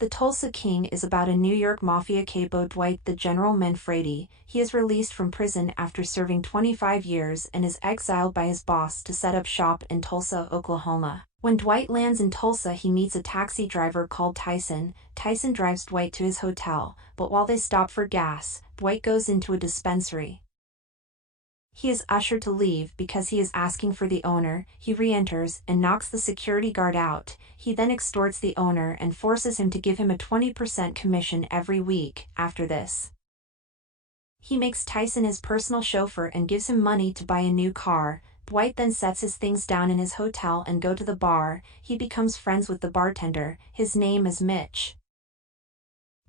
The Tulsa King is about a New York mafia capo Dwight the General Manfredi. He is released from prison after serving 25 years and is exiled by his boss to set up shop in Tulsa, Oklahoma. When Dwight lands in Tulsa, he meets a taxi driver called Tyson. Tyson drives Dwight to his hotel, but while they stop for gas, Dwight goes into a dispensary. He is ushered to leave because he is asking for the owner. He re-enters and knocks the security guard out. He then extorts the owner and forces him to give him a 20% commission every week. After this, he makes Tyson his personal chauffeur and gives him money to buy a new car. Dwight then sets his things down in his hotel and go to the bar. He becomes friends with the bartender. His name is Mitch.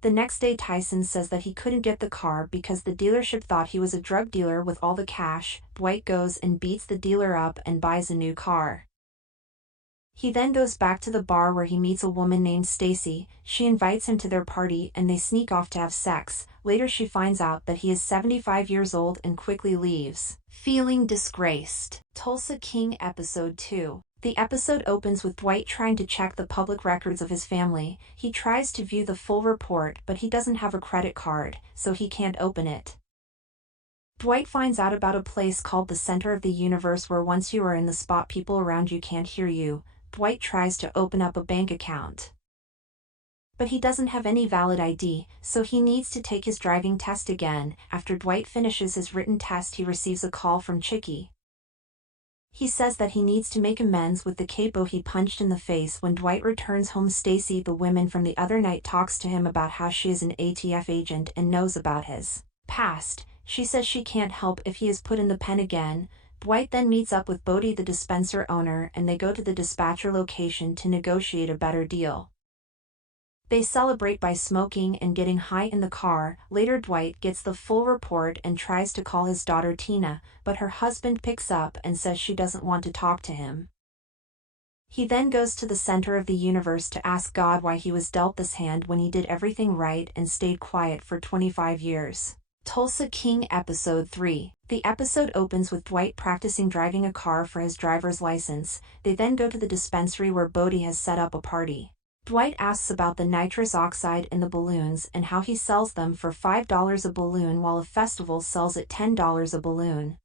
The next day, Tyson says that he couldn't get the car because the dealership thought he was a drug dealer with all the cash. Dwight goes and beats the dealer up and buys a new car. He then goes back to the bar where he meets a woman named Stacy. She invites him to their party and they sneak off to have sex. Later she finds out that he is 75 years old and quickly leaves, feeling disgraced. Tulsa King Episode 2. The episode opens with Dwight trying to check the public records of his family. He tries to view the full report, but he doesn't have a credit card, so he can't open it. Dwight finds out about a place called the Center of the Universe where once you are in the spot, people around you can't hear you. Dwight tries to open up a bank account, but he doesn't have any valid ID, so he needs to take his driving test again. After Dwight finishes his written test, he receives a call from Chicky. He says that he needs to make amends with the capo he punched in the face. When Dwight returns home, Stacy, the woman from the other night, talks to him about how she is an ATF agent and knows about his past. She says she can't help if he is put in the pen again. Dwight then meets up with Bodie, the dispenser owner, and they go to the dispatcher location to negotiate a better deal. They celebrate by smoking and getting high in the car. Later, Dwight gets the full report and tries to call his daughter Tina, but her husband picks up and says she doesn't want to talk to him. He then goes to the center of the universe to ask God why he was dealt this hand when he did everything right and stayed quiet for 25 years. Tulsa King Episode 3. The episode opens with Dwight practicing driving a car for his driver's license. They then go to the dispensary where Bodie has set up a party. Dwight asks about the nitrous oxide in the balloons and how he sells them for $5 a balloon while a festival sells at $10 a balloon.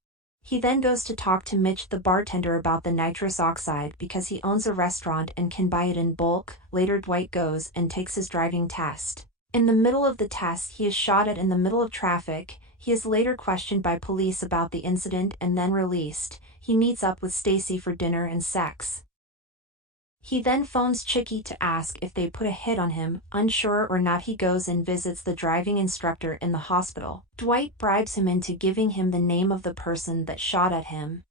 He then goes to talk to Mitch, the bartender, about the nitrous oxide because he owns a restaurant and can buy it in bulk. Later, Dwight goes and takes his driving test. In the middle of the test, he is shot at in the middle of traffic. He is later questioned by police about the incident and then released. He meets up with Stacy for dinner and sex. He then phones Chicky to ask if they put a hit on him. Unsure or not, he goes and visits the driving instructor in the hospital. Dwight bribes him into giving him the name of the person that shot at him.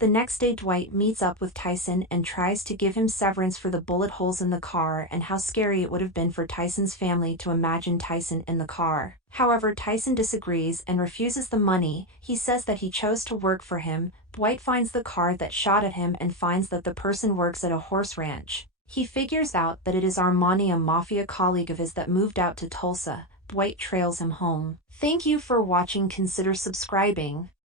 The next day, Dwight meets up with Tyson and tries to give him severance for the bullet holes in the car and how scary it would have been for Tyson's family to imagine Tyson in the car. However, Tyson disagrees and refuses the money. He says that he chose to work for him. Dwight finds the car that shot at him and finds that the person works at a horse ranch. He figures out that it is Armani, a mafia colleague of his that moved out to Tulsa. Dwight trails him home. Thank you for watching. Consider subscribing.